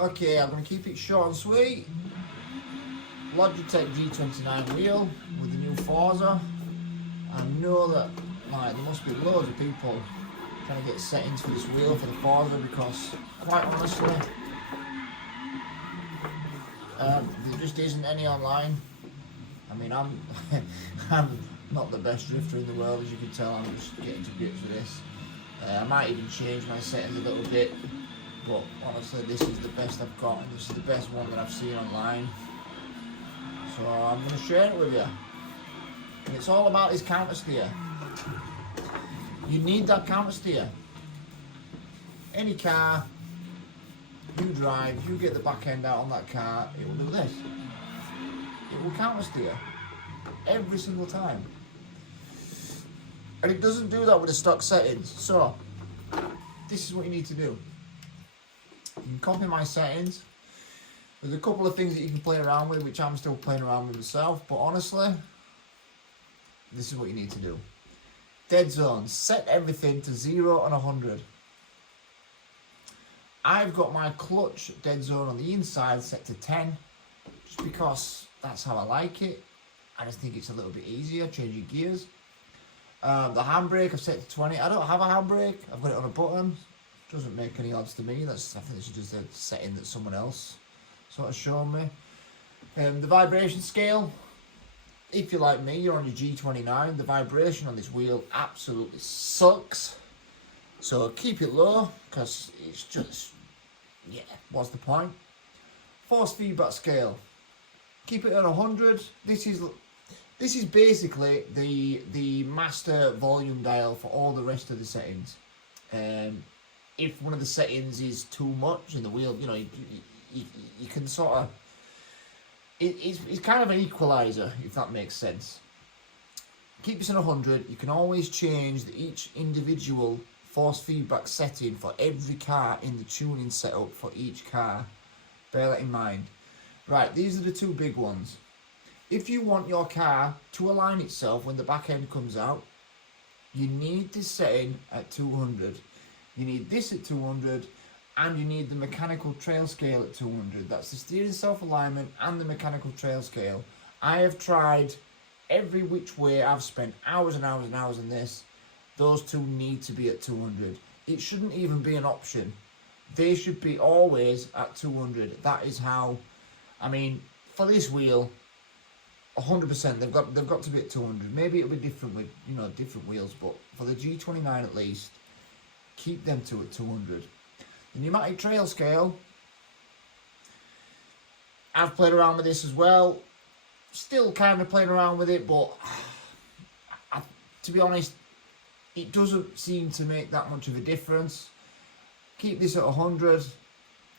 Okay, I'm going to keep it short and sweet. Logitech G29 wheel with the new Forza. I know that there must be loads of people trying to get settings for this wheel for the Forza because, quite honestly, there just isn't any online. I mean, I'm I'm not the best drifter in the world, as you can tell. I'm just getting to grips with this. I might even change my settings a little bit, but honestly, this is the best I've got, and this is the best one that I've seen online. So I'm going to share it with you. And it's all about this counter steer. You need that counter steer. Any car you drive, you get the back end out on that car, it will do this. It will counter steer every single time. And it doesn't do that with the stock settings. So this is what you need to do. You can copy my settings. There's a couple of things that you can play around with, which I'm still playing around with myself, but honestly, this is what you need to do. Dead zone, set everything to 0 and 100. I've got my clutch dead zone on the inside set to 10, just because that's how I like it. I just think it's a little bit easier, changing gears. The handbrake I've set to 20. I don't have a handbrake, I've got it on a button. Doesn't make any odds to me. I think this is just a setting that someone else sort of shown me. The vibration scale, if you're like me, you're on your G29, the vibration on this wheel absolutely sucks. So keep it low, because it's just, yeah, what's the point? Force feedback scale, keep it at 100. This is basically the master volume dial for all the rest of the settings. If one of the settings is too much in the wheel, you know, you can sort of, it's kind of an equalizer, if that makes sense. Keep this in 100. You can always change each individual force feedback setting for every car in the tuning setup for each car. Bear that in mind. Right, these are the two big ones. If you want your car to align itself when the back end comes out, you need this setting at 200. You need this at 200, and you need the mechanical trail scale at 200. That's the steering self-alignment and the mechanical trail scale. I have tried every which way. I've spent hours and hours and hours on this. Those two need to be at 200. It shouldn't even be an option. They should be always at 200. That is how, I mean, for this wheel, 100%, they've got to be at 200. Maybe it'll be different with, you know, different wheels, but for the G29 at least, keep them to at 200. The pneumatic trail scale, I've played around with this as well. Still kind of playing around with it, but to be honest, it doesn't seem to make that much of a difference. Keep this at 100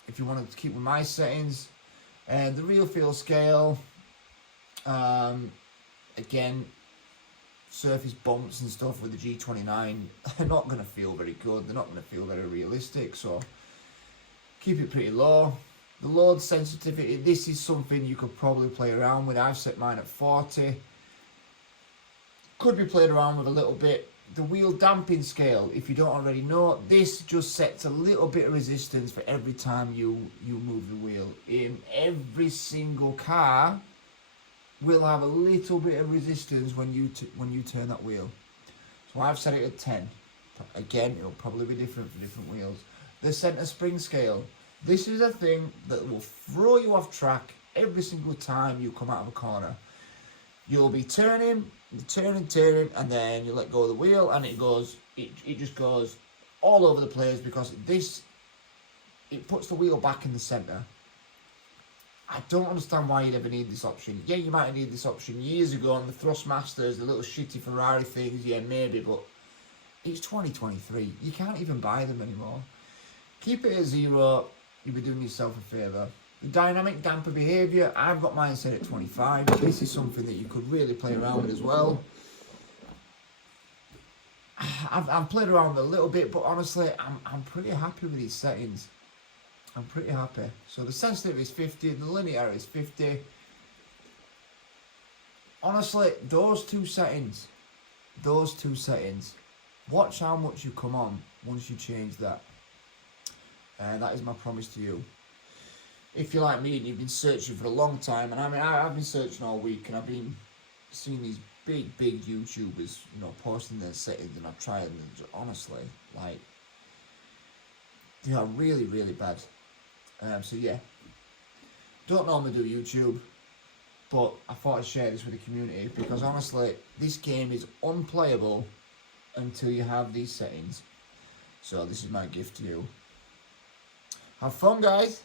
if you wanted to keep with my settings. The real feel scale, again, surface bumps and stuff with the G29, they're not going to feel very good. They're not going to feel very realistic, so keep it pretty low. The load sensitivity, this is something you could probably play around with. I've set mine at 40. Could be played around with a little bit. The wheel damping scale, if you don't already know, this just sets a little bit of resistance for every time you move the wheel. In every single car will have a little bit of resistance when you turn that wheel. So I've set it at 10. Again, it'll probably be different for different wheels. The center spring scale. This is a thing that will throw you off track every single time you come out of a corner. You'll be turning, and then you let go of the wheel, and it just goes all over the place, because it puts the wheel back in the center. I don't understand why you'd ever need this option. Yeah, you might have needed this option years ago on the Thrustmasters, the little shitty Ferrari things, yeah, maybe, but it's 2023. You can't even buy them anymore. Keep it at 0, you'll be doing yourself a favour. The dynamic damper behaviour, I've got mine set at 25. This is something that you could really play around with as well. I've played around with it a little bit, but honestly, I'm pretty happy with these settings. I'm pretty happy. So the sensitive is 50, the linear is 50. Honestly, those two settings, watch how much you come on once you change that. That is my promise to you. if you're like me and you've been searching for a long time, and I mean, I've been searching all week, and I've been seeing these big YouTubers, you know, posting their settings, and I've tried them, and honestly, like, they are really bad. So yeah, don't normally do YouTube, but I thought I'd share this with the community, because honestly, this game is unplayable until you have these settings. So this is my gift to you. Have fun, guys.